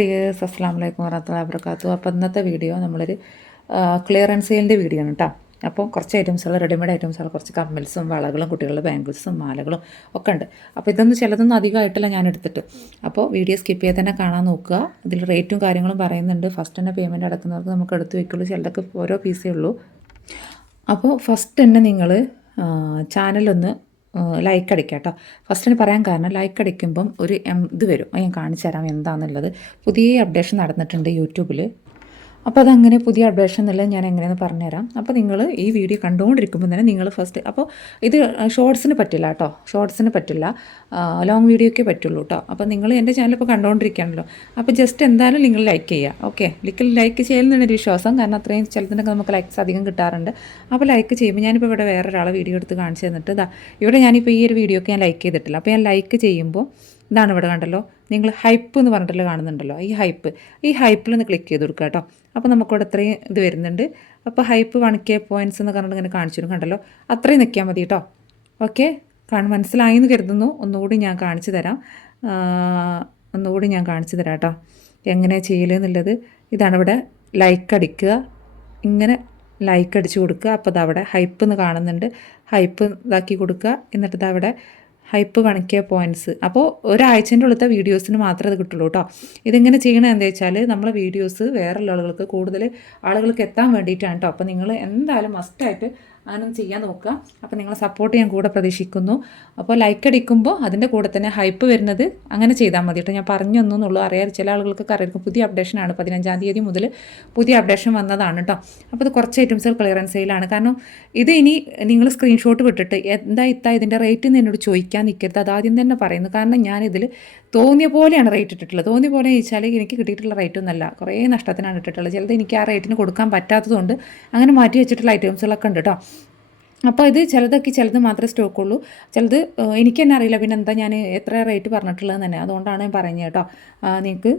Dears അസ്സാം വലൈക്കും വറഹത്തുള്ള വർക്കാത്തു അപ്പോൾ ഇന്നത്തെ വീഡിയോ നമ്മളൊരു ക്ലിയറൻസ് സെയിലിന്റെ വീഡിയോ ആണ് കേട്ടോ അപ്പോൾ കുറച്ച് ഐറ്റംസുകൾ റെഡിമെയ്ഡ് ഐറ്റംസുകൾ കുറച്ച് കമ്മൽസും വളകളും കുട്ടികളുടെ ബാംഗിൾസും മാലകളും ഒക്കെ ഉണ്ട്. അപ്പോൾ ഇതൊന്നും ചിലതൊന്നും അധികമായിട്ടല്ല ഞാൻ എടുത്തിട്ട്. അപ്പോൾ വീഡിയോ സ്കിപ്പ് ചെയ്ത് തന്നെ കാണാൻ നോക്കുക. ഇതിൽ റേറ്റും കാര്യങ്ങളും പറയുന്നുണ്ട്. ഫസ്റ്റ് തന്നെ പേയ്മെന്റ് അടക്കുന്നവർക്ക് നമുക്ക് എടുത്ത് വയ്ക്കുള്ളൂ ചിലതൊക്കെ ഓരോ പീസേ ഉള്ളൂ. അപ്പോൾ ഫസ്റ്റ് തന്നെ നിങ്ങൾ ചാനലൊന്ന് ലൈക്ക് അടിക്കുക കേട്ടോ. ഫസ്റ്റിന് പറയാൻ കാരണം ലൈക്ക് അടിക്കുമ്പം ഒരു ഇത് വരും. ഞാൻ കാണിച്ചു തരാം എന്താണെന്നുള്ളത് പുതിയ അപ്ഡേഷൻ നടന്നിട്ടുണ്ട് യൂട്യൂബിൽ അപ്പോൾ അതങ്ങനെ പുതിയ അപ്ഡേഷൻ എന്നുള്ളത് ഞാൻ എങ്ങനെയെന്ന് പറഞ്ഞുതരാം. അപ്പോൾ നിങ്ങൾ ഈ വീഡിയോ കണ്ടുകൊണ്ടിരിക്കുമ്പോൾ തന്നെ നിങ്ങൾ ഫസ്റ്റ് അപ്പോൾ ഇത് ഷോർട്സിന് പറ്റില്ല കേട്ടോ ഷോർട്സിന് പറ്റില്ല. ലോങ് വീഡിയോക്കേ പറ്റുള്ളൂ കേട്ടോ അപ്പോൾ നിങ്ങൾ എന്റെ ചാനൽ ഇപ്പോൾ കണ്ടുകൊണ്ടിരിക്കുകയാണല്ലോ അപ്പോൾ ജസ്റ്റ് എന്തായാലും നിങ്ങൾ ലൈക്ക് ചെയ്യുക ഓക്കെ ലിക്കിൽ ലൈക്ക് ചെയ്യുന്നതിന് വിശ്വാസം. കാരണം അത്രയും ചിലതിനൊക്കെ നമുക്ക് ലൈക്സ് അധികം കിട്ടാറുണ്ട്. അപ്പോൾ ലൈക്ക് ചെയ്യുമ്പോൾ ഞാനിപ്പോൾ ഇവിടെ വേറെ ഒരാളെ വീഡിയോ എടുത്ത് കാണിച്ചു തന്നിട്ട് ഇതാ ഇവിടെ ഞാനിപ്പോൾ ഈ ഒരു വീഡിയോക്ക് ഞാൻ ലൈക്ക് ചെയ്തിട്ടില്ല. അപ്പോൾ ഞാൻ ലൈക്ക് ചെയ്യുമ്പോൾ ഇതാണ് ഇവിടെ കണ്ടല്ലോ. നിങ്ങൾ ഹൈപ്പ് എന്ന് പറഞ്ഞിട്ടുള്ള കാണുന്നുണ്ടല്ലോ. ഈ ഹൈപ്പ് ഈ ഹൈപ്പിൽ ഒന്ന് ക്ലിക്ക് ചെയ്ത് കൊടുക്കുക കേട്ടോ അപ്പോൾ നമുക്കിവിടെ ഇത്രയും ഇത് വരുന്നുണ്ട്. അപ്പോൾ ഹൈപ്പ് വൺ കെ പോയിന്റ്സ് എന്ന് പറഞ്ഞിട്ട് ഇങ്ങനെ കാണിച്ചു തരും കണ്ടല്ലോ? അത്രയും നിൽക്കിയാൽ മതി കേട്ടോ. ഓക്കെ? മനസ്സിലായി എന്ന് കരുതുന്നു. ഒന്നുകൂടി ഞാൻ കാണിച്ചു തരാം. ഒന്നുകൂടി ഞാൻ കാണിച്ചു തരാം കേട്ടോ. എങ്ങനെയാണ് ചെയ്യലെന്നുള്ളത് ഇതാണ് ഇവിടെ ലൈക്ക് അടിക്കുക. ഇങ്ങനെ ലൈക്ക് അടിച്ചു കൊടുക്കുക. അപ്പോൾ അതവിടെ ഹൈപ്പ് എന്ന് കാണുന്നുണ്ട്. ഹൈപ്പ് ഇതാക്കി കൊടുക്കുക. എന്നിട്ട് ഇതവിടെ ഹൈപ്പ് കണക്കിയ പോയിന്റ്സ് അപ്പോൾ ഒരാഴ്ചന്റെ ഉള്ളത്തെ വീഡിയോസിന് മാത്രമേ അത് കിട്ടുള്ളൂ കേട്ടോ ഇതിങ്ങനെ ചെയ്യണത് എന്താ വെച്ചാൽ നമ്മളെ വീഡിയോസ് വേറെയുള്ള ആളുകൾക്ക് കൂടുതൽ ആളുകൾക്ക് എത്താൻ വേണ്ടിയിട്ടാണ് കേട്ടോ അപ്പോൾ നിങ്ങൾ എന്തായാലും മസ്റ്റായിട്ട് അങ്ങനെ ചെയ്യാൻ നോക്കുക. അപ്പോൾ നിങ്ങൾ സപ്പോർട്ട് ചെയ്യാൻ കൂടെ പ്രതീക്ഷിക്കുന്നു. അപ്പോൾ ലൈക്ക് അടിക്കുമ്പോൾ അതിന്റെ കൂടെ തന്നെ ഹൈപ്പ് വരുന്നത് അങ്ങനെ ചെയ്താൽ മതി കേട്ടോ ഞാൻ പറഞ്ഞു എന്നുള്ളൂ. അറിയാതെ ചില ആളുകൾക്ക് അറിയാം. പുതിയ അപ്ഡേഷനാണ് പതിനഞ്ചാം തീയതി മുതൽ പുതിയ അപ്ഡേഷൻ വന്നതാണ് കേട്ടോ അപ്പോൾ ഇത് കുറച്ച് ഐറ്റംസുകൾ ക്ലിയറൻസ് സെയിലാണ് കാരണം ഇത് ഇനി നിങ്ങൾ സ്ക്രീൻഷോട്ട് വിട്ടിട്ട് എന്താ ഇത്താ ഇതിന്റെ റേറ്റ് എന്ന് എന്നോട് ചോദിക്കാൻ നിൽക്കരുത് അത് ആദ്യം തന്നെ പറയുന്നു. കാരണം ഞാനിതിൽ തോന്നിയ പോലെയാണ് റേറ്റ് ഇട്ടിട്ടുള്ളത്. തോന്നിയ പോലെ ചോദിച്ചാൽ എനിക്ക് കിട്ടിയിട്ടുള്ള റേറ്റ് ഒന്നല്ല കുറേ നഷ്ടത്തിനാണ് ഇട്ടിട്ടുള്ളത്. ചിലത് എനിക്ക് ആ റേറ്റിന് കൊടുക്കാൻ പറ്റാത്തതുകൊണ്ട് അങ്ങനെ മാറ്റി വെച്ചിട്ടുള്ള ഐറ്റംസുകളൊക്കെ ഉണ്ട് കേട്ടോ അപ്പോൾ ഇത് ചിലതൊക്കെ ചിലത് മാത്രമേ സ്റ്റോക്ക് ഉള്ളൂ. ചിലത് എനിക്ക് തന്നെ അറിയില്ല. പിന്നെ എന്താ ഞാൻ എത്ര റേറ്റ് പറഞ്ഞിട്ടുള്ളത് തന്നെ. അതുകൊണ്ടാണ് ഞാൻ പറഞ്ഞത് കേട്ടോ. നിങ്ങൾക്ക്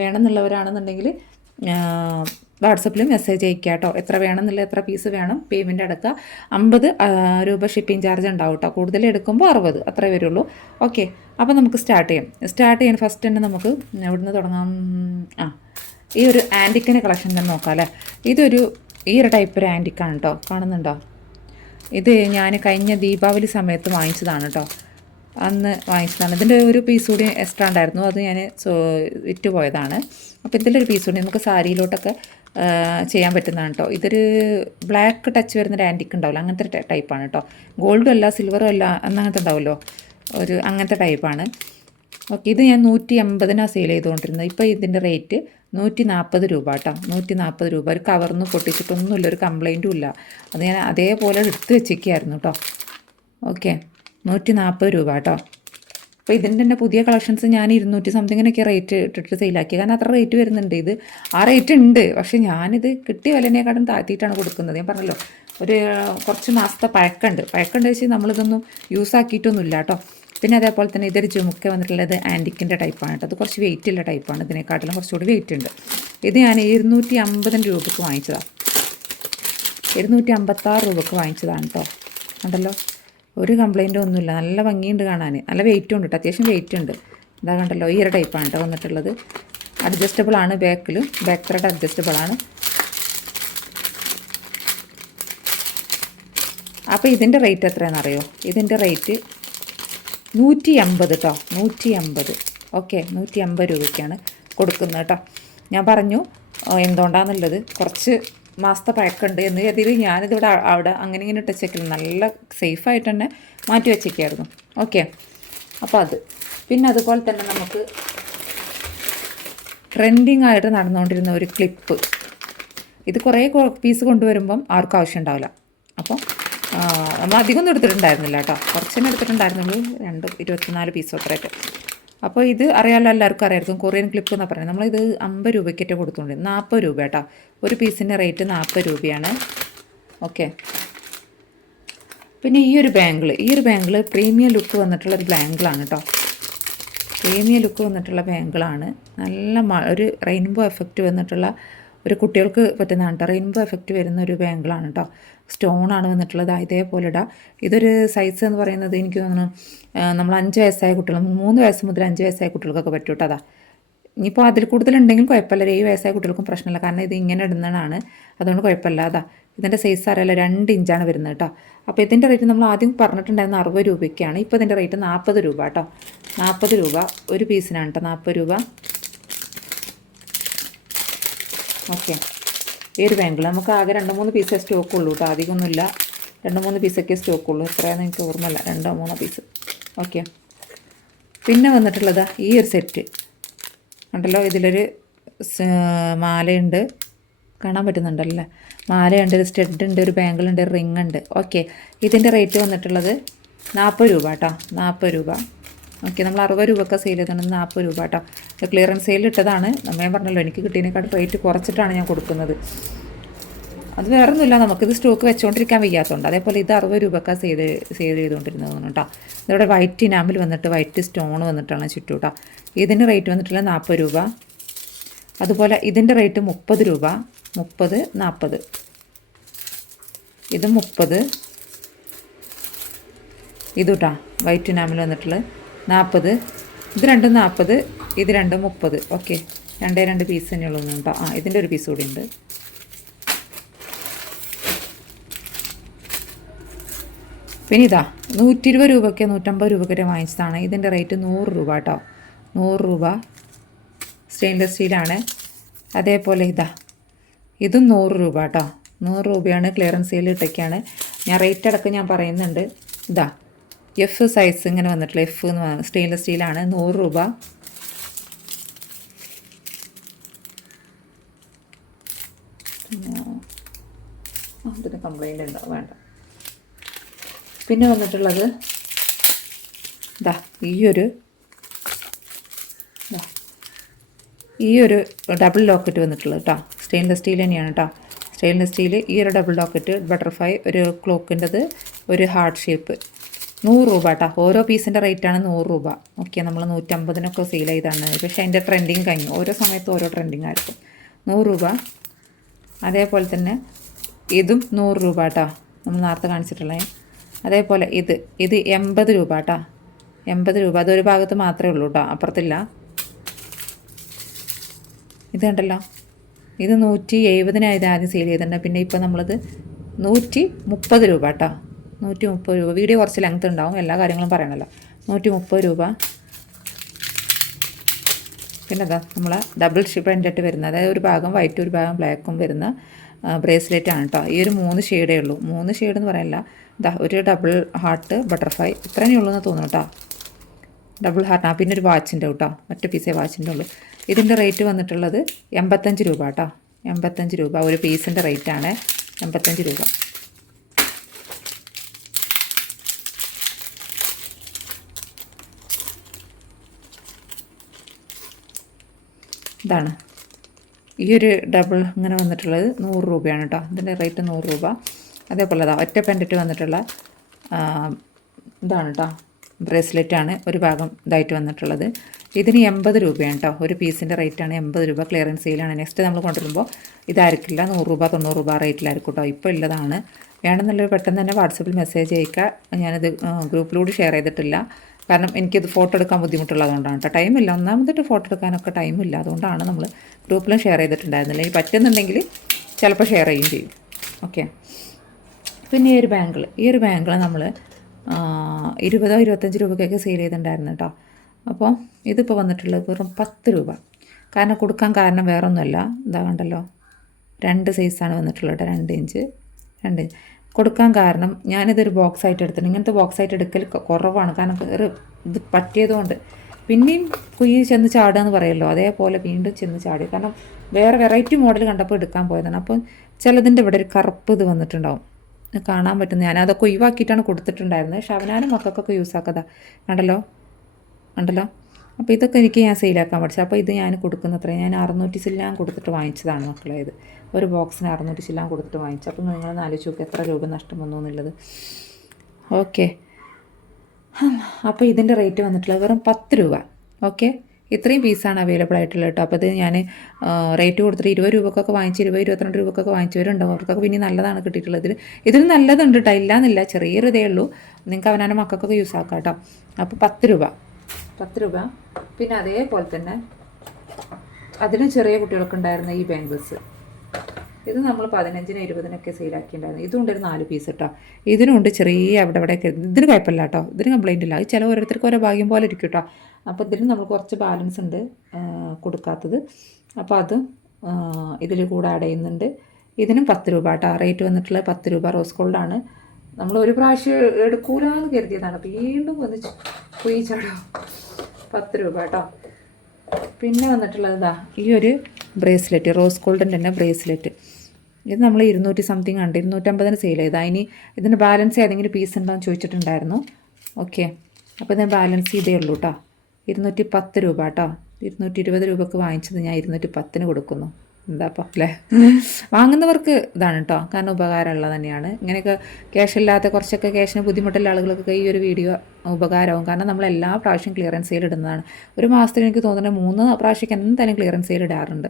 വേണമെന്നുള്ളവരാണെന്നുണ്ടെങ്കിൽ വാട്സപ്പിൽ മെസ്സേജ് അയക്കുക കേട്ടോ. എത്ര വേണമെന്നുള്ള എത്ര പീസ് വേണം പേയ്മെന്റ് അടക്കുക. അമ്പത് രൂപ ഷിപ്പിംഗ് ചാർജ് ഉണ്ടാവും കേട്ടോ. കൂടുതൽ എടുക്കുമ്പോൾ അറുപത് അത്രേ വരുള്ളൂ. ഓക്കെ. അപ്പോൾ നമുക്ക് സ്റ്റാർട്ട് ചെയ്യാം. സ്റ്റാർട്ട് ചെയ്യാൻ ഫസ്റ്റ് തന്നെ നമുക്ക് എവിടുന്ന് തുടങ്ങാം? ആ ഈ ഒരു ആന്റിക്കിന്റെ കളക്ഷൻ തന്നെ നോക്കാം അല്ലേ? ഇതൊരു ഈ ഒരു ടൈപ്പ് ഒരു ആന്റിക്കാണ് കേട്ടോ. കാണുന്നുണ്ടോ? ഇത് ഞാൻ കഴിഞ്ഞ ദീപാവലി സമയത്ത് വാങ്ങിച്ചതാണ് കേട്ടോ. അന്ന് വാങ്ങിച്ചതാണ്. ഇതിന്റെ ഒരു പീസ് കൂടി എക്സ്ട്രാ ഉണ്ടായിരുന്നു. അത് ഞാൻ വിറ്റ് പോയതാണ്. അപ്പോൾ ഇതിന്റെ ഒരു പീസ് കൂടി നമുക്ക് സാരിയിലോട്ടൊക്കെ ചെയ്യാൻ പറ്റുന്നതാണ് കേട്ടോ ഇതൊരു ബ്ലാക്ക് ടച്ച് വരുന്നൊരു ആന്റിക്ക് ഉണ്ടാവില്ല അങ്ങനത്തെ ടൈപ്പാണ് കേട്ടോ ഗോൾഡും അല്ല സിൽവറും അല്ല എന്നങ്ങനത്തെ ഉണ്ടാവുമല്ലോ? ഒരു അങ്ങനത്തെ ടൈപ്പാണ് ഓക്കെ ഇത് ഞാൻ നൂറ്റി അമ്പതിനാണ് സെയിൽ ചെയ്തുകൊണ്ടിരുന്നത്. ഇപ്പോൾ ഇതിന്റെ റേറ്റ് നൂറ്റി നാൽപ്പത് രൂപ കേട്ടോ നൂറ്റി നാൽപ്പത് രൂപ. ഒരു കവർന്ന് പൊട്ടിച്ചിട്ടൊന്നുമില്ല. ഒരു കംപ്ലൈന്റും ഇല്ല. അത് ഞാൻ അതേപോലെ എടുത്ത് വെച്ചേക്കായിരുന്നു കേട്ടോ ഓക്കെ നൂറ്റി നാൽപ്പത് രൂപ കേട്ടോ. അപ്പോൾ ഇതിന്റെ തന്നെ പുതിയ കളക്ഷൻസ് ഞാൻ ഇരുന്നൂറ്റി സംതിങ്ങിനൊക്കെ റേറ്റ് ഇട്ടിട്ട് സെയിലാക്കി കാരണം അത്ര റേറ്റ് വരുന്നുണ്ട് ഇത്. ആ റേറ്റ് ഉണ്ട്. പക്ഷേ ഞാനിത് കിട്ടിയ വിലനേക്കാളും താഴ്ത്തിയിട്ടാണ് കൊടുക്കുന്നത്. ഞാൻ പറഞ്ഞല്ലോ ഒരു കുറച്ച് മാസത്തെ പഴക്കമുണ്ട്. പഴക്കമുണ്ട് വെച്ചാൽ നമ്മളിതൊന്നും യൂസ് ആക്കിയിട്ടൊന്നുമില്ല കേട്ടോ. പിന്നെ അതേപോലെ തന്നെ ഇതൊരു ജുമുക്ക വന്നിട്ടുള്ളത് ആന്റിക്കിന്റെ ടൈപ്പാണ് കേട്ടോ. അത് കുറച്ച് വെയിറ്റ് ഉള്ള ടൈപ്പാണ് ഇതിനെക്കാട്ടിലും കുറച്ചുകൂടി വെയിറ്റ് ഉണ്ട്. ഇത് ഞാൻ ഇരുന്നൂറ്റി അമ്പതിന് രൂപക്ക് വാങ്ങിച്ചതാണ് ഇരുന്നൂറ്റി അമ്പത്താറ് രൂപക്ക് വാങ്ങിച്ചതാണ് കേട്ടോ. കണ്ടല്ലോ? ഒരു കംപ്ലൈന്റും ഒന്നുമില്ല. നല്ല ഭംഗിയുണ്ട് കാണാൻ. നല്ല വെയിറ്റും ഉണ്ട് കേട്ടോ അത്യാവശ്യം വെയിറ്റ് ഉണ്ട്. ഇതാ കണ്ടല്ലോ ഈ ഒരു ടൈപ്പാണ് കേട്ടോ വന്നിട്ടുള്ളത്. അഡ്ജസ്റ്റബിൾ ആണ് ബാക്കിൽ ബാക്ക് ത്രെഡ് അഡ്ജസ്റ്റബിൾ ആണ്. അപ്പോൾ ഇതിന്റെ റേറ്റ് എത്രയാണെന്നറിയോ ഇതിന്റെ റേറ്റ് നൂറ്റി അമ്പത് കേട്ടോ നൂറ്റി അമ്പത് ഓക്കെ നൂറ്റി അമ്പത് രൂപയ്ക്കാണ് കൊടുക്കുന്നത് കേട്ടോ ഞാൻ പറഞ്ഞു എന്തുകൊണ്ടാണെന്നുള്ളത് കുറച്ച് മാസത്തെ പഴക്കമുണ്ട് എന്ന് കരുതിയിൽ ഞാനിതിവിടെ അവിടെ അങ്ങനെ ഇങ്ങനെ ഇട്ടച്ചേക്കില്ല നല്ല സേഫായിട്ട് തന്നെ മാറ്റി വെച്ചേക്കായിരുന്നു. ഓക്കെ അപ്പോൾ അത്. പിന്നെ അതുപോലെ തന്നെ നമുക്ക് ട്രെൻഡിങ് ആയിട്ട് നടന്നുകൊണ്ടിരുന്ന ഒരു ക്ലിപ്പ് ഇത് കുറേ പീസ് കൊണ്ടുവരുമ്പം ആർക്കും ആവശ്യം ഉണ്ടാവില്ല. അപ്പോൾ നമ്മൾ അധികം ഒന്നും എടുത്തിട്ടുണ്ടായിരുന്നില്ല കേട്ടോ. കുറച്ചെന്നെ എടുത്തിട്ടുണ്ടായിരുന്നുള്ളൂ. രണ്ട് ഇരുപത്തിനാല് പീസ് അത്രയൊക്കെ. അപ്പോൾ ഇത് അറിയാമല്ലോ എല്ലാവർക്കും അറിയായിരിക്കും കൊറിയൻ ക്ലിപ്പ് എന്ന് പറയുന്നത്. നമ്മളിത് അമ്പത് രൂപയ്ക്കേറ്റ കൊടുത്തുകൊണ്ട് നാൽപ്പത് രൂപ കേട്ടോ. ഒരു പീസിന്റെ റേറ്റ് നാൽപ്പത് രൂപയാണ്. ഓക്കെ പിന്നെ ഈ ഒരു ബാങ്കിൾ ഈ ഒരു ബാങ്കിൾ പ്രീമിയം ലുക്ക് വന്നിട്ടുള്ള ഒരു ബാങ്കിളാണ് കേട്ടോ. പ്രീമിയം ലുക്ക് വന്നിട്ടുള്ള ബാങ്കിളാണ് നല്ല ഒരു റെയിൻബോ എഫക്റ്റ് വന്നിട്ടുള്ള ഒരു കുട്ടികൾക്ക് പറ്റുന്നതാണ് കേട്ടോ. റെയിൻബോ എഫക്റ്റ് വരുന്ന ഒരു ബാങ്കിളാണ് കേട്ടോ. സ്റ്റോൺ ആണ് വന്നിട്ടുള്ളത്. ഇതേപോലെ ഇടാം ഇതൊരു സൈസ് എന്ന് പറയുന്നത് എനിക്ക് തോന്നുന്നു നമ്മൾ അഞ്ച് വയസ്സായ കുട്ടികൾ മൂന്ന് വയസ്സ് മുതൽ അഞ്ച് വയസ്സായ കുട്ടികൾക്കൊക്കെ പറ്റും കേട്ടോ അതാ. ഇനിയിപ്പോൾ അതിൽ കൂടുതലുണ്ടെങ്കിൽ കുഴപ്പമില്ല. ഏഴ് വയസ്സായ കുട്ടികൾക്കും പ്രശ്നമില്ല. കാരണം ഇത് ഇങ്ങനെ ഇടുന്നതാണ്. അതുകൊണ്ട് കുഴപ്പമില്ല. അതാ ഇതിന്റെ സൈസ് അറിയില്ല. രണ്ട് ഇഞ്ചാണ് വരുന്നത് കേട്ടോ. അപ്പോൾ ഇതിന്റെ റേറ്റ് നമ്മൾ ആദ്യം പറഞ്ഞിട്ടുണ്ടായിരുന്ന അറുപത് രൂപയ്ക്കാണ്. ഇപ്പോൾ ഇതിന്റെ റേറ്റ് നാൽപ്പത് രൂപ കേട്ടോ. നാൽപ്പത് രൂപ ഒരു പീസിനാണ് കേട്ടോ. നാൽപ്പത് രൂപ. ഓക്കെ ഈ ഒരു നമുക്ക് ആകെ രണ്ട് മൂന്ന് പീസേ സ്റ്റോക്ക് ഉള്ളൂ കേട്ടോ അധികമൊന്നുമില്ല രണ്ട് മൂന്ന് പീസൊക്കെ സ്റ്റോക്ക് ഉള്ളൂ. എത്രയാണെന്ന് എനിക്ക് ഓർമ്മയില്ല. രണ്ടോ മൂന്നോ പീസ് ഓക്കെ പിന്നെ വന്നിട്ടുള്ളത് ഈ ഒരു സെറ്റ് ഉണ്ടല്ലോ ഇതിലൊരു മാലയുണ്ട്. കാണാൻ പറ്റുന്നുണ്ടല്ലേ? മാലയുണ്ട് ഒരു സ്റ്റഡ് ഉണ്ട് ഒരു ബാങ്കിൾ ഉണ്ട് ഒരു റിങ് ഉണ്ട്. ഓക്കെ ഇതിന്റെ റേറ്റ് വന്നിട്ടുള്ളത് നാൽപ്പത് രൂപ കേട്ടോ നാൽപ്പത് രൂപ. ഓക്കെ നമ്മൾ അറുപത് രൂപയൊക്കെ സെയിൽ ചെയ്തിട്ടുണ്ട് നാൽപ്പത് രൂപ കേട്ടോ ക്ലിയറൻസ് സെയിൽ ഇട്ടതാണ്. ഞാൻ പറഞ്ഞല്ലോ എനിക്ക് കിട്ടിയതിനേക്കാൾ റേറ്റ് കുറച്ചിട്ടാണ് ഞാൻ കൊടുക്കുന്നത്. അത് വേറെ ഒന്നുമില്ല നമുക്കിത് സ്റ്റോക്ക് വെച്ചുകൊണ്ടിരിക്കാൻ വയ്യാത്തതുകൊണ്ട് അതേപോലെ ഇത് അറുപത് രൂപക്ക സെയിൽ സെയിൽ ചെയ്തുകൊണ്ടിരുന്നത് കേട്ടോ ഇതിവിടെ വൈറ്റ് ഇനാമിൽ വന്നിട്ട് വൈറ്റ് സ്റ്റോൺ വന്നിട്ടാണ് ചുറ്റും കേട്ടോ ഇതിന്റെ റേറ്റ് വന്നിട്ടുള്ള നാൽപ്പത് രൂപ. അതുപോലെ ഇതിന്റെ റേറ്റ് മുപ്പത് രൂപ. മുപ്പത് നാൽപ്പത് ഇത് മുപ്പത്. ഇതുട്ടാ വൈറ്റ് ഇനാമിൽ വന്നിട്ടുള്ള നാൽപ്പത് ഇത് രണ്ടും നാൽപ്പത് ഇത് രണ്ടും മുപ്പത്. ഓക്കെ. രണ്ടേ രണ്ട് പീസ് തന്നെയുള്ളൂ കേട്ടോ ആ ഇതിന്റെ ഒരു പീസ് കൂടി ഉണ്ട്. പിന്നെ ഇതാ നൂറ്റി ഇരുപത് രൂപയ്ക്ക് നൂറ്റമ്പത് രൂപയ്ക്ക് വാങ്ങിച്ചതാണ്. ഇതിന്റെ റേറ്റ് നൂറ് രൂപ കേട്ടോ. നൂറ് രൂപ സ്റ്റെയിൻലെസ് സ്റ്റീലാണ്. അതേപോലെ ഇതാ ഇതും നൂറ് രൂപ കേട്ടോ. നൂറ് രൂപയാണ് ക്ലിയറൻസ് സെയിൽ ഇട്ടൊക്കെയാണ് ഞാൻ റേറ്റ് അടക്കം ഞാൻ പറയുന്നുണ്ട്. ഇതാ എഫ് സൈസ് ഇങ്ങനെ വന്നിട്ടുള്ള എഫ് എന്ന് പറയുന്നത് സ്റ്റെയിൻലെസ് സ്റ്റീലാണ് നൂറ് രൂപ. അതിന്റെ കംപ്ലൈന്റ് ഉണ്ടോ? വേണ്ട. പിന്നെ വന്നിട്ടുള്ളത് ഇതാ ഈയൊരു ഈ ഒരു ഡബിൾ ലോക്കറ്റ് വന്നിട്ടുള്ളത് കേട്ടോ. സ്റ്റെയിൻലെസ് സ്റ്റീൽ തന്നെയാണ് കേട്ടോ. സ്റ്റെയിൻലെസ് സ്റ്റീൽ ഈ ഒരു ഡബിൾ ലോക്കറ്റ് ബട്ടർഫ്ലൈ ഒരു ക്ലോക്കിന്റെത് ഒരു ഹാർട്ട് ഷേപ്പ് നൂറ് രൂപ കേട്ടോ ഓരോ പീസിന്റെ റേറ്റാണ് നൂറ് രൂപ. ഓക്കെ നമ്മൾ നൂറ്റമ്പതിനൊക്കെ സെയിൽ ചെയ്താണ്. പക്ഷേ അതിന്റെ ട്രെൻഡിങ് കഴിഞ്ഞു. ഓരോ സമയത്തും ഓരോ ട്രെൻഡിങ് ആയിരിക്കും. നൂറ് രൂപ. അതേപോലെ തന്നെ ഇതും നൂറ് രൂപ കേട്ടോ നമ്മൾ നേരത്തെ കാണിച്ചിട്ടുള്ളത് അതേപോലെ ഇത്. ഇത് എൺപത് രൂപ കേട്ടോ എൺപത് രൂപ. അതൊരു ഭാഗത്ത് മാത്രമേ ഉള്ളൂ കേട്ടോ അപ്പുറത്തില്ല. ഇത് കണ്ടല്ലോ. ഇത് നൂറ്റി എഴുപതിനായത് ആദ്യം സെയിൽ ചെയ്തിട്ടുണ്ട് പിന്നെ ഇപ്പോൾ നമ്മളത് നൂറ്റി മുപ്പത് രൂപ കേട്ടോ നൂറ്റി മുപ്പത് രൂപ. വീഡിയോ കുറച്ച് ലെങ്ത് ഉണ്ടാവും. എല്ലാ കാര്യങ്ങളും പറയണമല്ലോ നൂറ്റി മുപ്പത് രൂപ. പിന്നെ അതാ നമ്മൾ ഡബിൾ ഷിപ്പ് ആയിട്ട് വരുന്നത് അതായത് ഒരു ഭാഗം വൈറ്റ് ഒരു ഭാഗം ബ്ലാക്കും വരുന്ന ബ്രേസ്ലെറ്റ് ആണ് കേട്ടോ ഈ ഒരു മൂന്ന് ഷെയ്ഡേ ഉള്ളൂ. മൂന്ന് ഷെയ്ഡ് എന്ന് പറയല്ല. ഇതാ ഒരു ഡബിൾ ഹാർട്ട് ബട്ടർഫ്ലൈ ഇത്രയേ ഉള്ളൂ എന്ന് തോന്നുന്നു കേട്ടോ ഡബിൾ ഹാർട്ട് ആ പിന്നെ ഒരു വാച്ചിന്റെ കേട്ടോ ഒറ്റ പീസേ വാച്ചിന്റെ ഉള്ളൂ. ഇതിന്റെ റേറ്റ് വന്നിട്ടുള്ളത് എൺപത്തഞ്ച് രൂപ കേട്ടോ എൺപത്തഞ്ച് രൂപ. ഒരു പീസിന്റെ റേറ്റാണ് എൺപത്തഞ്ച് രൂപ. ഇതാണ്. ഈ ഒരു ഡബിൾ ഇങ്ങനെ വന്നിട്ടുള്ളത് നൂറ് രൂപയാണ് കേട്ടോ ഇതിന്റെ റേറ്റ് നൂറ് രൂപ. അതേപോലെ അതാ ഒറ്റ പെൻഡറ്റ് വന്നിട്ടുള്ള ഇതാണ് കേട്ടോ ബ്രേസ്ലെറ്റാണ് ഒരു ഭാഗം ഇതായിട്ട് വന്നിട്ടുള്ളത്. ഇതിന് എൺപത് രൂപയാണ് കേട്ടോ ഒരു പീസിന്റെ ആണ് എൺപത് രൂപ. ക്ലിയറൻസ് സെയിലാണ് നെക്സ്റ്റ് നമ്മൾ കൊണ്ടുവരുമ്പോൾ ഇതായിരിക്കില്ല നൂറ് രൂപ തൊണ്ണൂറ് രൂപ റേറ്റിലായിരിക്കും കേട്ടോ ഇപ്പോൾ ഉള്ളതാണ്. വേണമെന്നുള്ളത് പെട്ടെന്ന് തന്നെ വാട്സപ്പിൽ മെസ്സേജ് അയക്കുക ഞാനിത് ഗ്രൂപ്പിലൂടെ ഷെയർ ചെയ്തിട്ടില്ല. കാരണം എനിക്കത് ഫോട്ടോ എടുക്കാൻ ബുദ്ധിമുട്ടുള്ളതുകൊണ്ടാണ് കേട്ടോ. ടൈമില്ല ഒന്നാമതായിട്ട് ഫോട്ടോ എടുക്കാനൊക്കെ ടൈമില്ല അതുകൊണ്ടാണ് നമ്മൾ ഗ്രൂപ്പിലും ഷെയർ ചെയ്തിട്ടുണ്ടായിരുന്നില്ല ഇനി പറ്റുന്നുണ്ടെങ്കിൽ ചിലപ്പോൾ ഷെയർ ചെയ്യും ചെയ്യും. ഓക്കെ പിന്നെ ഈ ഒരു ബാങ്കിൾ ഈ ഒരു ബാങ്കിൾ നമ്മൾ ഇരുപതോ ഇരുപത്തഞ്ച് രൂപയ്ക്കൊക്കെ സെയിൽ ചെയ്തിട്ടുണ്ടായിരുന്നു കേട്ടോ. അപ്പോൾ ഇതിപ്പോൾ വന്നിട്ടുള്ളത് വെറും പത്ത് രൂപ. കാരണം കൊടുക്കാൻ കാരണം വേറൊന്നുമല്ല. ഇതാ കണ്ടല്ലോ. രണ്ട് സൈസാണ് വന്നിട്ടുള്ളത് രണ്ട് ഇഞ്ച് രണ്ട് ഇഞ്ച് കൊടുക്കാൻ കാരണം ഞാനിതൊരു ബോക്സ് ആയിട്ട് എടുത്തിട്ടുണ്ട് ഇങ്ങനത്തെ ബോക്സ് ആയിട്ട് എടുക്കൽ കുറവാണ്. കാരണം ഒരു ഇത് പറ്റിയതുകൊണ്ട്. പിന്നെയും കുയ്യി ചെന്ന് ചാടുക എന്ന് പറയുമല്ലോ അതേപോലെ വീണ്ടും ചെന്ന് ചാടി. കാരണം വേറെ വെറൈറ്റി മോഡൽ കണ്ടപ്പോൾ എടുക്കാൻ പോയതാണ്. അപ്പോൾ ചിലതിന്റെ ഇവിടെ ഒരു കറുപ്പ് ഇത് വന്നിട്ടുണ്ടാവും. കാണാൻ പറ്റുന്ന ഞാൻ അതൊക്കെ ഒഴിവാക്കിയിട്ടാണ് കൊടുത്തിട്ടുണ്ടായിരുന്നത്. പക്ഷെ അവനാനും മക്കൾക്കൊക്കെ യൂസ് ആക്കാതാ കണ്ടല്ലോ? കണ്ടല്ലോ? അപ്പോൾ ഇതൊക്കെ എനിക്ക് ഞാൻ സെയിലാക്കാൻ പഠിച്ചു. അപ്പോൾ ഇത് ഞാൻ കൊടുക്കുന്നത്ര ഞാൻ അറുന്നൂറ്റി ചില്ലാൻ കൊടുത്തിട്ട് വാങ്ങിച്ചതാണ് മക്കളെ ഇത്. ഒരു ബോക്സിന് അറുന്നൂറ്റി ചില്ലാൻ കൊടുത്തിട്ട് വാങ്ങിച്ചു. അപ്പോൾ നിങ്ങൾ ആലോചിച്ച് നോക്കി എത്ര രൂപ നഷ്ടം വന്നു എന്നുള്ളത്. ഓക്കെ. അപ്പോൾ ഇതിന്റെ റേറ്റ് വന്നിട്ടുള്ളത് വെറും പത്ത് രൂപ. ഓക്കെ. ഇത്രയും പീസാണ് അവൈലബിൾ ആയിട്ടുള്ളത് കേട്ടോ. അപ്പോൾ ഇത് ഞാൻ റേറ്റ് കൊടുത്തിട്ട് ഇരുപത് രൂപക്കൊക്കെ വാങ്ങിച്ച് ഇരുപത് ഇരുപത്തിരണ്ട് രൂപക്കൊക്കെ വാങ്ങിച്ചവരുണ്ടാവും അവർക്കൊക്കെ പിന്നെ നല്ലതാണ് കിട്ടിയിട്ടുള്ളത്. ഇതിൽ ഇതിൽ നല്ലതുണ്ട് കേട്ടോ. ഇല്ലാന്നില്ല. ചെറിയൊരു ഇതേ ഉള്ളൂ. നിങ്ങൾക്ക് അവനാന്റെ മക്കൾക്കൊക്കെ യൂസ് ആക്കാം കേട്ടോ. അപ്പോൾ പത്ത് രൂപ. പത്ത് രൂപ. പിന്നെ അതേപോലെ തന്നെ അതിനും ചെറിയ കുട്ടികൾക്ക് ഉണ്ടായിരുന്ന ഈ ബാംഗിൾസ് ഇത് നമ്മൾ പതിനഞ്ചിന് ഇരുപതിനൊക്കെ സെയിലാക്കിയിട്ടുണ്ടായിരുന്നു ഇതുകൊണ്ട് ഒരു നാല് പീസ് കേട്ടോ ഇതിനുണ്ട് ചെറിയ അവിടെ ഇവിടെയൊക്കെ ഇതിന് കുഴപ്പമില്ല കേട്ടോ ഇതിന് കംപ്ലൈന്റ് ഇല്ല. ചില ഓരോരുത്തർക്ക് ഓരോ ഭാഗ്യം പോലെ ഇരിക്കും കേട്ടോ അപ്പോൾ ഇതിന് നമ്മൾ കുറച്ച് ബാലൻസ് ഉണ്ട് കൊടുക്കാത്തത്. അപ്പോൾ അത് ഇതിൽ കൂടെ ആഡ് ചെയ്യുന്നുണ്ട്. ഇതിനും പത്ത് രൂപ കേട്ടോ റേറ്റ് വന്നിട്ടുള്ളത് പത്ത് രൂപ റോസ് ഗോൾഡാണ് നമ്മൾ ഒരു പ്രാവശ്യം എടുക്കൂലെന്ന് കരുതിയതാണ്. വീണ്ടും വന്ന് കുയിച്ചാടോ ചാടോ. പത്ത് രൂപ കേട്ടോ. പിന്നെ വന്നിട്ടുള്ളത് ഇതാ ഈ ഒരു ബ്രേസ്ലെറ്റ് റോസ് ഗോൾഡിന്റെ തന്നെ ബ്രേസ്ലെറ്റ് ഇത് നമ്മൾ ഇരുന്നൂറ്റി സംതിങ് ഉണ്ട് ഇരുന്നൂറ്റമ്പതിന് സെയിൽ ചെയ്താൽ ഇനി ഇതിന് ബാലൻസ് ഏതെങ്കിലും പീസ് ഉണ്ടോ എന്ന് ചോദിച്ചിട്ടുണ്ടായിരുന്നു. ഓക്കെ അപ്പോൾ ഞാൻ ബാലൻസ് ചെയ്തേ ഉള്ളൂ കേട്ടോ. ഇരുന്നൂറ്റി പത്ത് രൂപ കേട്ടോ. ഇരുന്നൂറ്റി ഇരുപത് രൂപക്ക് വാങ്ങിച്ചത് ഞാൻ ഇരുന്നൂറ്റി പത്തിന് കൊടുക്കുന്നു. എന്താപ്പം അല്ലേ വാങ്ങുന്നവർക്ക് ഇതാണ് കേട്ടോ കാരണം ഉപകാരമുള്ളത് തന്നെയാണ്. ഇങ്ങനെയൊക്കെ ക്യാഷ് ഇല്ലാത്ത കുറച്ചൊക്കെ ക്യാഷിന് ബുദ്ധിമുട്ടുള്ള ആളുകൾക്കൊക്കെ ഈ ഒരു വീഡിയോ ഉപകാരവും കാരണം നമ്മൾ എല്ലാ പ്രാവശ്യം ക്ലിയറൻസ് സെയിൽ ഇടുന്നതാണ്. ഒരു മാസത്തിൽ എനിക്ക് തോന്നുന്നത് മൂന്ന് പ്രാവശ്യം എന്തായാലും ക്ലിയറൻസ് സെയിൽ ഇടാറുണ്ട്.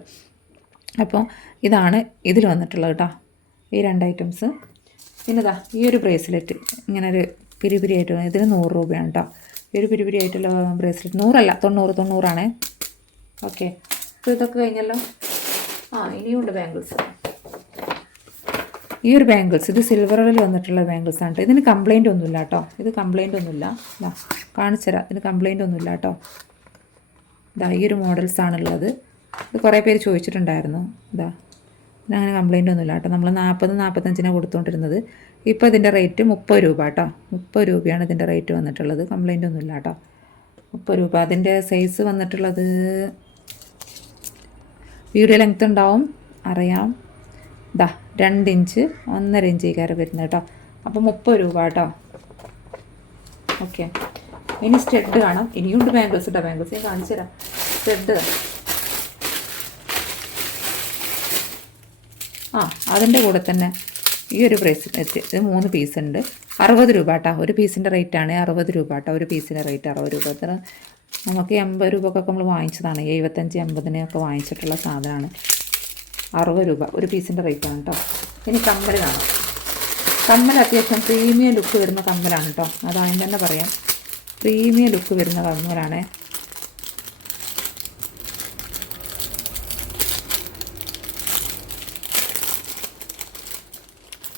അപ്പോൾ ഇതാണ് ഇതിൽ വന്നിട്ടുള്ളത് കേട്ടോ ഈ രണ്ട് ഐറ്റംസ് പിന്നെ ഇതാ ഈ ഒരു ബ്രേസ്ലെറ്റ് ഇങ്ങനൊരു പിരിപിരി പിരി പിരി ആയിട്ട് ഇതിന് നൂറ് രൂപയാണ് കേട്ടോ ഈ ഒരു പിരിപിരി പിരി ആയിട്ടുള്ള ബ്രേസ്ലെറ്റ് നൂറല്ല തൊണ്ണൂറ് തൊണ്ണൂറാണേ. ഓക്കെ അപ്പോൾ ഇതൊക്കെ കഴിഞ്ഞല്ലോ? ആ ഇനിയുണ്ട് ബാംഗിൾസ് ഈ ഒരു ബാംഗിൾസ് ഇത് സിൽവറിൽ വന്നിട്ടുള്ള ബാംഗിൾസ് ആണ് കേട്ടോ ഇതിന് കംപ്ലൈന്റ് ഒന്നുമില്ല കേട്ടോ ഇത് കംപ്ലൈന്റ് ഒന്നുമില്ല. ഇതാ കാണിച്ചുതരാം. ഇതിന് കംപ്ലൈന്റ് ഒന്നുമില്ല കേട്ടോ ഇതാ ഈ ഒരു മോഡൽസ് ആണുള്ളത്. ഇത് കുറേ പേര് ചോദിച്ചിട്ടുണ്ടായിരുന്നു. ഇതാ അങ്ങനെ കംപ്ലൈന്റ് ഒന്നുമില്ല കേട്ടോ നമ്മൾ നാൽപ്പത് നാൽപ്പത്തഞ്ചിനാണ് കൊടുത്തുകൊണ്ടിരുന്നത് ഇപ്പോൾ ഇതിന്റെ റേറ്റ് മുപ്പത് രൂപ കേട്ടോ മുപ്പത് രൂപയാണ് ഇതിന്റെ റേറ്റ് വന്നിട്ടുള്ളത്. കംപ്ലൈന്റ് ഒന്നുമില്ല കേട്ടോ മുപ്പത് രൂപ. അതിന്റെ സൈസ് വന്നിട്ടുള്ളത് വീഡിയോ ലെങ്ത് ഉണ്ടാവും. അറിയാം. ദാ രണ്ട് ഇഞ്ച് ഒന്നര ഇഞ്ച് കയറി വരുന്നത് കേട്ടോ. അപ്പോൾ മുപ്പത് രൂപ കേട്ടോ. ഓക്കെ ഇനി സ്റ്റെഡ് കാണാം. ഇനിയുണ്ട് ബാംഗിൾസ് കേട്ടോ ബാംഗിൾസ് ഞാൻ കാണിച്ചു തരാം. സ്റ്റെഡ് ആ അതിന്റെ കൂടെ തന്നെ ഈ ഒരു പ്രൈസ് ഇത് മൂന്ന് പീസ് ഉണ്ട്. അറുപത് രൂപ കേട്ടോ. ഒരു പീസിന്റെ റേറ്റാണ് അറുപത് രൂപ കേട്ടോ. ഒരു പീസിന്റെ റേറ്റ് അറുപത് രൂപ. നമുക്ക് എൺപത് രൂപക്കൊക്കെ നമ്മൾ വാങ്ങിച്ചതാണ്. എഴുപത്തഞ്ച് എൺപതിനൊക്കെ വാങ്ങിച്ചിട്ടുള്ള സാധനമാണ്. അറുപത് രൂപ. ഒരു പീസിന്റെ റേറ്റാണ് കേട്ടോ ഇനി കമ്മൽ കാണാം. കമ്മൽ അത്യാവശ്യം പ്രീമിയം ലുക്ക് വരുന്ന കമ്മലാണ് കേട്ടോ അതാദ്യം തന്നെ പറയാം. പ്രീമിയം ലുക്ക് വരുന്ന കമ്മലാണ്.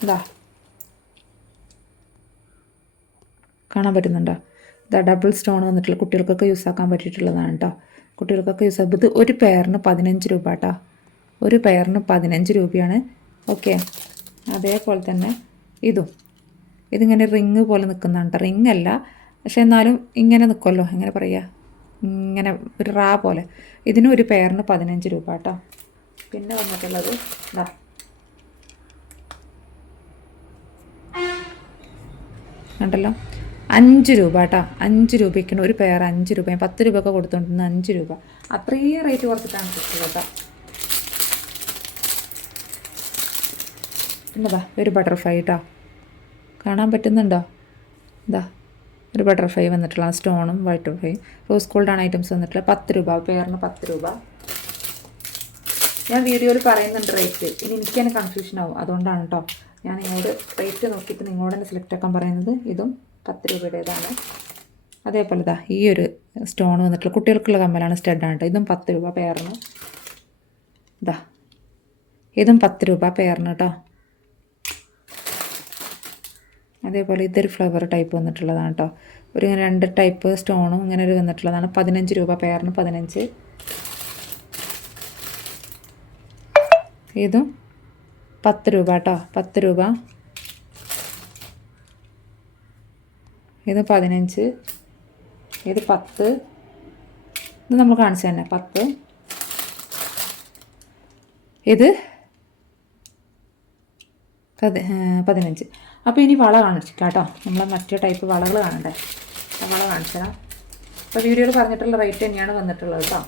എന്താ കാണാൻ പറ്റുന്നുണ്ടോ? ഇതാ ഡബിൾ സ്റ്റോൺ വന്നിട്ടുള്ള കുട്ടികൾക്കൊക്കെ യൂസ് ആക്കാൻ പറ്റിയിട്ടുള്ളതാണ് കേട്ടോ കുട്ടികൾക്കൊക്കെ യൂസ് ആക്കും ഇത് ഒരു പെയറിന് പതിനഞ്ച് രൂപ കേട്ടോ ഒരു പെയറിന് പതിനഞ്ച് രൂപയാണ്. ഓക്കെ അതേപോലെ തന്നെ ഇതും. ഇതിങ്ങനെ റിങ് പോലെ നിൽക്കുന്നതാണ് റിങ് അല്ല. പക്ഷെ എന്നാലും ഇങ്ങനെ നിൽക്കുമല്ലോ എങ്ങനെ പറയുക ഇങ്ങനെ ഒരു റാ പോലെ. ഇതിനും ഒരു പെയറിന് പതിനഞ്ച് രൂപ കേട്ടോ പിന്നെ വന്നിട്ടുള്ളത് ഇതാ കണ്ടല്ലോ? അഞ്ച് രൂപ കേട്ടോ. അഞ്ച് രൂപയ്ക്കാണ് ഒരു പെയർ അഞ്ച് രൂപ. പത്ത് രൂപ ഒക്കെ കൊടുത്തോണ്ടിരുന്ന അഞ്ച് രൂപ. അത്രയും റേറ്റ് കുറച്ചിട്ടാണ് കിട്ടുന്നത് കേട്ടോ. പിന്നെതാ ഒരു ബട്ടർഫ്ലൈ കേട്ടോ കാണാൻ പറ്റുന്നുണ്ടോ? ഇതാ ഒരു ബട്ടർഫ്ലൈ വന്നിട്ടുള്ള സ്റ്റോണും ബട്ടർഫ്ലൈ റോസ് ഗോൾഡാണ് ഐറ്റംസ് വന്നിട്ടുള്ളത്. പത്ത് രൂപ. പെയറിന് പത്ത് രൂപ. ഞാൻ വീഡിയോയിൽ പറയുന്നുണ്ട് റേറ്റ് ഇനി എനിക്ക് തന്നെ കൺഫ്യൂഷൻ ആവും. അതുകൊണ്ടാണ് കേട്ടോ ഞാൻ നിങ്ങളോട് റേറ്റ് നോക്കിയിട്ട് നിങ്ങളോട് തന്നെ സെലക്ട് ആക്കാൻ പറയുന്നത്. ഇതും പത്ത് രൂപയുടേതാണ് അതേപോലെ ഇതാ ഈ ഒരു സ്റ്റോൺ വന്നിട്ടുള്ള കുട്ടികൾക്കുള്ള കമ്മലാണ് സ്റ്റഡാണ് കേട്ടോ ഇതും പത്ത് രൂപ പേർന്ന് ഇതാ ഇതും പത്ത് രൂപ പേർന്ന് കേട്ടോ അതേപോലെ ഇതൊരു ഫ്ലവർ ടൈപ്പ് വന്നിട്ടുള്ളതാണ് കേട്ടോ ഒരു ഇങ്ങനെ രണ്ട് ടൈപ്പ് സ്റ്റോണും ഇങ്ങനെ ഒരു വന്നിട്ടുള്ളതാണ്. പതിനഞ്ച് രൂപ പേർന്ന് പതിനഞ്ച്. ഇതും പത്ത് രൂപ കേട്ടോ പത്ത് രൂപ ഇത് പതിനഞ്ച് ഇത് പത്ത്. ഇത് നമ്മൾ കാണിച്ചു തന്നെ പത്ത്. ഇത് പതി പതിനഞ്ച്. അപ്പോൾ ഇനി വള കാണിച്ചു കേട്ടോ. നമ്മൾ മറ്റേ ടൈപ്പ് വളകൾ കാണണ്ടേ? വള കാണിച്ചുതരാം അപ്പോൾ വീഡിയോയിൽ പറഞ്ഞിട്ടുള്ള റേറ്റ് തന്നെയാണ് വന്നിട്ടുള്ളത് കേട്ടോ.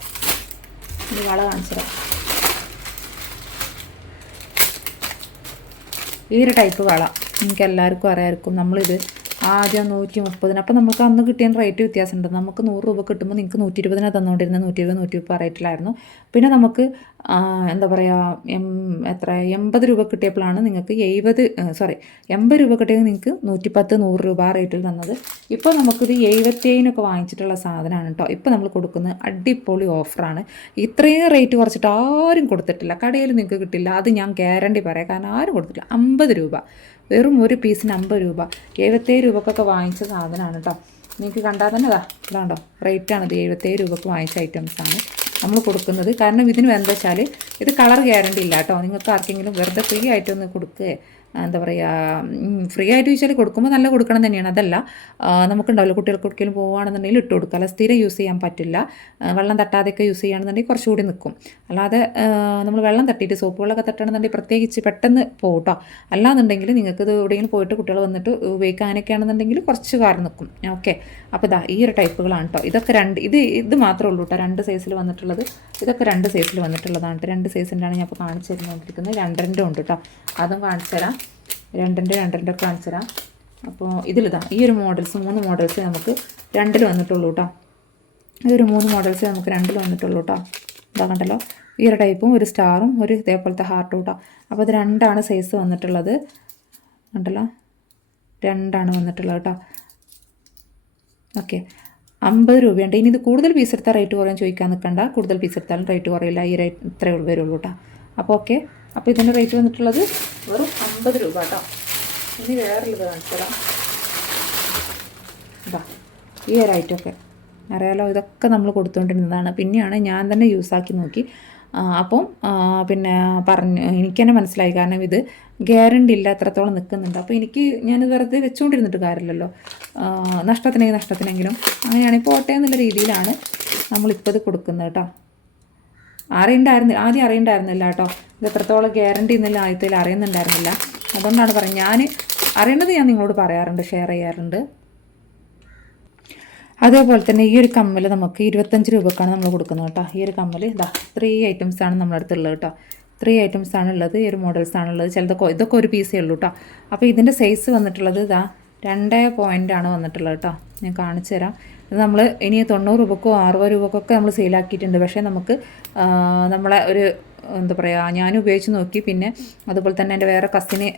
ഇനി വള കാണിച്ചു തരാം ഈ ഒരു ടൈപ്പ് വള. നിങ്ങൾക്ക് എല്ലാവർക്കും അറിയാമായിരിക്കും നമ്മളിത് ആദ്യം നൂറ്റി മുപ്പതിന്. അപ്പോൾ നമുക്ക് അന്ന് കിട്ടിയ റേറ്റ് വ്യത്യാസമുണ്ട്. നമുക്ക് നൂറ് രൂപ കിട്ടുമ്പോൾ നിങ്ങൾക്ക് നൂറ്റി ഇരുപതിന് തന്നുകൊണ്ടിരുന്നത് നൂറ്റി ഇരുപത് നൂറ്റി മുപ്പത് റേറ്റിലായിരുന്നു പിന്നെ നമുക്ക് എന്താ പറയുക എം എത്ര എൺപത് രൂപ കിട്ടിയപ്പോഴാണ് നിങ്ങൾക്ക് എഴുപത് സോറി എൺപത് രൂപ കിട്ടിയത് നിങ്ങൾക്ക് നൂറ്റിപ്പത്ത് നൂറ് രൂപ റേറ്റിൽ തന്നത്. ഇപ്പോൾ നമുക്കിത് എഴുപത്തേഴിനൊക്കെ വാങ്ങിച്ചിട്ടുള്ള സാധനമാണ് കേട്ടോ ഇപ്പോൾ നമ്മൾ കൊടുക്കുന്ന അടിപൊളി ഓഫറാണ് ഇത്രയും റേറ്റ് കുറച്ചിട്ട് ആരും കൊടുത്തിട്ടില്ല. കടയിൽ നിങ്ങൾക്ക് കിട്ടില്ല. അത് ഞാൻ ഗ്യാരണ്ടി പറയാം. കാരണം ആരും കൊടുത്തിട്ടില്ല. അമ്പത് രൂപ. വെറും ഒരു പീസിന് അമ്പത് രൂപ. എഴുപത്തേഴ് രൂപക്കൊക്കെ വാങ്ങിച്ച സാധനമാണ് കേട്ടോ നിങ്ങൾക്ക് കണ്ടാൽ തന്നെ ഇതാ. ഇതാണ്ടോ? റേറ്റാണിത് എഴുപത്തേഴ് രൂപക്ക് വാങ്ങിച്ച ഐറ്റംസാണ് നമ്മൾ കൊടുക്കുന്നത്. കാരണം ഇതിന് എന്താ വെച്ചാൽ ഇത് കളർ ഗ്യാരണ്ടി ഇല്ല കേട്ടോ നിങ്ങൾക്ക് ആർക്കെങ്കിലും വെറുതെ ഫ്രീ ആയിട്ടൊന്ന് കൊടുക്കുക എന്താ പറയുക ഫ്രീ ആയിട്ട് ചോദിച്ചാൽ കൊടുക്കുമ്പോൾ നല്ല കൊടുക്കണം തന്നെയാണ്. അതല്ല നമുക്കുണ്ടാവില്ല കുട്ടികൾക്ക് ഒരിക്കലും പോവുകയാണെന്നുണ്ടെങ്കിൽ ഇട്ട് കൊടുക്കുക. അല്ല സ്ഥിരം യൂസ് ചെയ്യാൻ പറ്റില്ല. വെള്ളം തട്ടാതെയൊക്കെ യൂസ് ചെയ്യുകയാണെന്നുണ്ടെങ്കിൽ കുറച്ചുകൂടി നിൽക്കും അല്ലാതെ നമ്മൾ വെള്ളം തട്ടിയിട്ട് സോപ്പ് വെള്ളമൊക്കെ തട്ടണമെന്നുണ്ടെങ്കിൽ പ്രത്യേകിച്ച് പെട്ടെന്ന് പോകും അല്ലാന്നുണ്ടെങ്കിൽ നിങ്ങൾക്ക് ഇത് എവിടെയെങ്കിലും പോയിട്ട് കുട്ടികൾ വന്നിട്ട് ഉപയോഗിക്കാനൊക്കെ ആണെന്നുണ്ടെങ്കിൽ കുറച്ച് കാലം നിൽക്കും ഓക്കെ. അപ്പോൾ ഇതാ ഈ ഒരു ടൈപ്പുകളാണ് കേട്ടോ ഇതൊക്കെ രണ്ട് ഇത് ഇത് മാത്രമേ ഉള്ളൂ കേട്ടോ രണ്ട് സൈസിൽ വന്നിട്ടുള്ളത്. ഇതൊക്കെ രണ്ട് സൈസിൽ വന്നിട്ടുള്ളതാണ് രണ്ട് സൈസിന്റെയാണ് ഞാൻ ഇപ്പോൾ കാണിച്ചു തരുന്നോണ്ടിരിക്കുന്നത്. രണ്ടരണ്ടും ഉണ്ട് കേട്ടോ അതും കാണിച്ചു തരാം. രണ്ടിന്റെ രണ്ടിന്റെ ഒക്കെ കാണിച്ചു തരാം അപ്പോൾ ഇതിലിതാ ഈ ഒരു മോഡൽസ് മൂന്ന് മോഡൽസ് നമുക്ക് രണ്ടിൽ വന്നിട്ടുള്ളൂ കേട്ടോ ഒരു മൂന്ന് മോഡൽസ് നമുക്ക് രണ്ടിൽ വന്നിട്ടുള്ളൂ കേട്ടോ ഇതാ കണ്ടല്ലോ ഈ ഒരു ടൈപ്പും ഒരു സ്റ്റാറും ഒരു ഇതേപോലത്തെ ഹാർട്ടും കേട്ടോ അപ്പോൾ ഇത് രണ്ടാണ് സൈസ് വന്നിട്ടുള്ളത്. കണ്ടല്ലോ രണ്ടാണ് വന്നിട്ടുള്ളത് കേട്ടോ ഓക്കെ അമ്പത് രൂപയുണ്ട്. ഇനി ഇത് കൂടുതൽ പീസ് എടുത്താൽ റേറ്റ് കുറയാൻ ചോദിക്കാൻ നിൽക്കണ്ട കൂടുതൽ പീസ് എടുത്താലും റേറ്റ് കുറയില്ല. ഈ റേറ്റ് ഇത്രയേ വരുള്ളൂ കേട്ടോ അപ്പോൾ ഓക്കെ അപ്പോൾ ഇതിന്റെ റേറ്റ് വന്നിട്ടുള്ളത് വെറും അമ്പത് രൂപ കേട്ടോ. ഇനി വേറെയുള്ളത് കാണിച്ചു തരാം. ഇതാ ഈ ഒരു ഐറ്റമൊക്കെ അറിയാലോ ഇതൊക്കെ നമ്മൾ കൊടുത്തുകൊണ്ടിരുന്നതാണ് പിന്നെയാണ് ഞാൻ തന്നെ യൂസാക്കി നോക്കി. അപ്പം പിന്നെ പറഞ്ഞു എനിക്ക് തന്നെ മനസ്സിലായി. കാരണം ഇത് ഗ്യാരണ്ടി ഇല്ല അത്രത്തോളം നിൽക്കുന്നുണ്ട് അപ്പോൾ എനിക്ക് ഞാനിത് വെറുതെ വെച്ചുകൊണ്ടിരുന്നിട്ട് കാര്യമില്ലല്ലോ. നഷ്ടത്തിനെങ്കിൽ നഷ്ടത്തിനെങ്കിലും. അങ്ങനെയാണെങ്കിൽ പോട്ടെ എന്നുള്ള രീതിയിലാണ് നമ്മളിപ്പോൾ ഇത് കൊടുക്കുന്നത് കേട്ടോ. അറിയണ്ടായിരുന്നു ആദ്യം അറിയണ്ടായിരുന്നില്ല കേട്ടോ. ഇത് എത്രത്തോളം ഗ്യാരണ്ടി എന്നുള്ള ആദ്യത്തിൽ അറിയുന്നുണ്ടായിരുന്നില്ല. അതുകൊണ്ടാണ് പറയുന്നത് ഞാൻ അറിയേണ്ടത് ഞാൻ നിങ്ങളോട് പറയാറുണ്ട് ഷെയർ ചെയ്യാറുണ്ട്. അതേപോലെ തന്നെ ഈ ഒരു കമ്മൽ നമുക്ക് ഇരുപത്തഞ്ച് രൂപക്കാണ് നമ്മൾ കൊടുക്കുന്നത് കേട്ടോ. ഈ ഒരു കമ്മൽ ഇതാ ത്രീ ഐറ്റംസ് ആണ് നമ്മുടെ അടുത്തുള്ളത് കേട്ടോ. ത്രീ ഐറ്റംസ് ഉള്ളത് ഈ ഒരു മോഡൽസ് ആണുള്ളത് ചിലതൊക്കെ ഇതൊക്കെ ഒരു പീസേ ഉള്ളൂ കേട്ടോ. അപ്പോൾ ഇതിന്റെ സൈസ് വന്നിട്ടുള്ളത് ഇതാ രണ്ട് പോയിന്റ് ആണ് വന്നിട്ടുള്ളത് കേട്ടോ. ഞാൻ കാണിച്ചു തരാം. ഇത് നമ്മൾ ഇനി തൊണ്ണൂറ് രൂപക്കോ അറുപത് രൂപക്കൊക്കെ നമ്മൾ സെയിലാക്കിയിട്ടുണ്ട് പക്ഷേ നമുക്ക് നമ്മളെ ഒരു എന്താ പറയുക ഞാൻ ഉപയോഗിച്ച് നോക്കി. പിന്നെ അതുപോലെ തന്നെ എന്റെ വേറെ കസിനെ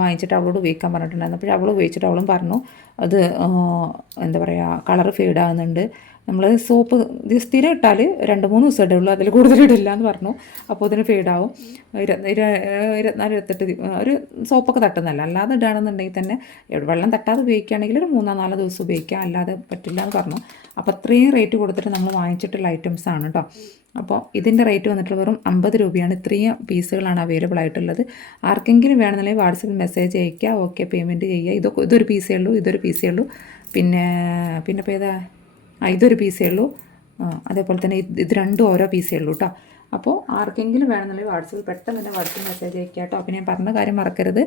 വാങ്ങിച്ചിട്ട് അവളോട് ഉപയോഗിക്കാൻ പറഞ്ഞിട്ടുണ്ടായിരുന്നു. അപ്പോൾ അവൾ ഉപയോഗിച്ചിട്ട് അവളും പറഞ്ഞു അത് എന്താ പറയുക കളർ ഫെയ്ഡ് ആകുന്നുണ്ട്. നമ്മൾ സോപ്പ് സ്ഥിരം ഇട്ടാൽ രണ്ട് മൂന്ന് ദിവസം ഇടുള്ളൂ അതിൽ കൂടുതൽ ഇടില്ല എന്ന് പറഞ്ഞു. അപ്പോൾ അതിന് ഫീഡാവും ഇരുപത്തിനാല് ഇരുപത്തെട്ട് ഒരു സോപ്പൊക്കെ തട്ടുന്നല്ല അല്ലാതെ ഇടുകയാണെന്നുണ്ടെങ്കിൽ തന്നെ വെള്ളം തട്ടാതെ ഉപയോഗിക്കുകയാണെങ്കിൽ ഒരു മൂന്നോ നാലോ ദിവസം ഉപയോഗിക്കാം. അല്ലാതെ പറ്റില്ല എന്ന് പറഞ്ഞു. അപ്പോൾ അത്രയും റേറ്റ് കൊടുത്തിട്ട് നമ്മൾ വാങ്ങിച്ചിട്ടുള്ള ഐറ്റംസ് ആണ് കേട്ടോ അപ്പോൾ ഇതിന്റെ റേറ്റ് വന്നിട്ട് വെറും അമ്പത് രൂപയാണ്. ഇത്രയും പീസുകളാണ് അവൈലബിൾ ആയിട്ടുള്ളത്. ആർക്കെങ്കിലും വേണമെന്നുണ്ടെങ്കിൽ വാട്സപ്പിൽ മെസ്സേജ് അയക്കുക ഓക്കെ പേയ്മെന്റ് ചെയ്യുക. ഇതൊക്കെ ഇതൊരു പീസേ ഉള്ളൂ. ഇതൊരു പീസേ ഉള്ളൂ. പിന്നെ പിന്നെ ഇപ്പോൾ ഏതാ? ഇതൊരു പീസേ ഉള്ളൂ. അതേപോലെ തന്നെ ഇത് രണ്ടും ഓരോ പീസേ ഉള്ളൂ കേട്ടോ അപ്പോൾ ആർക്കെങ്കിലും വേണമെന്നുണ്ടെങ്കിൽ വാട്സപ്പിൽ പെട്ടെന്ന് തന്നെ വാട്സപ്പ് മെസ്സേജ് അയക്കുക കേട്ടോ അപ്പോൾ ഞാൻ പറഞ്ഞ കാര്യം മറക്കരുത്.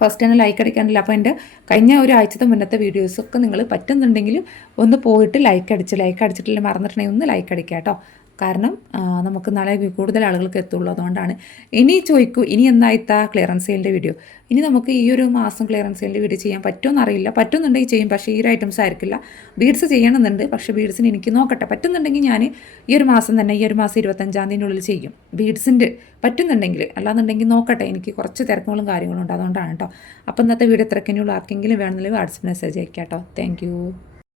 ഫസ്റ്റ് തന്നെ ലൈക്ക് അടിക്കാനില്ല. അപ്പോൾ എന്റെ കഴിഞ്ഞ ഒരാഴ്ചത്തെ മുന്നത്തെ വീഡിയോസൊക്കെ നിങ്ങൾ പറ്റുന്നുണ്ടെങ്കിൽ ഒന്ന് പോയിട്ട് ലൈക്ക് അടിച്ച് ലൈക്ക് അടിച്ചിട്ടില്ല മറന്നിട്ടുണ്ടെങ്കിൽ ഒന്ന് ലൈക്ക് അടിക്കുക കേട്ടോ കാരണം നമുക്ക് നാളെ കൂടുതൽ ആളുകൾക്ക് എത്തുള്ളൂ അതുകൊണ്ടാണ് ഇനി ചോദിക്കൂ ഇനി എന്തായിത്താ ക്ലിയറൻസ് സെയിലിന്റെ വീഡിയോ ഇനി നമുക്ക് ഈ ഒരു മാസം ക്ലിയറൻസ് സെയിലിന്റെ വീഡിയോ ചെയ്യാൻ പറ്റുമെന്ന് അറിയില്ല. പറ്റുന്നുണ്ടെങ്കിൽ ചെയ്യും പക്ഷേ ഈ ഒരു ഐറ്റംസ് ആയിരിക്കില്ല ബീഡ്സ് ചെയ്യണമെന്നുണ്ട് പക്ഷേ ബീഡ്സിന് എനിക്ക് നോക്കട്ടെ. പറ്റുന്നുണ്ടെങ്കിൽ ഞാൻ ഈ ഒരു മാസം തന്നെ ഈ ഒരു മാസം ഇരുപത്തഞ്ചാം തീയതിന്റെ ഉള്ളിൽ ചെയ്യും. ബീഡ്സിന്റെ പറ്റുന്നുണ്ടെങ്കിൽ അല്ലാന്നുണ്ടെങ്കിൽ നോക്കട്ടെ. എനിക്ക് കുറച്ച് തിരക്കുകളും കാര്യങ്ങളും ഉണ്ട്. അതുകൊണ്ടാണ് കേട്ടോ അപ്പോൾ ഇന്നത്തെ വീഡിയോ തിരക്കിനുള്ള ആർക്കെങ്കിലും വേണമെന്നുണ്ടെങ്കിൽ വാട്സപ്പ് മെസ്സേജ് അയക്കാം കേട്ടോ താങ്ക്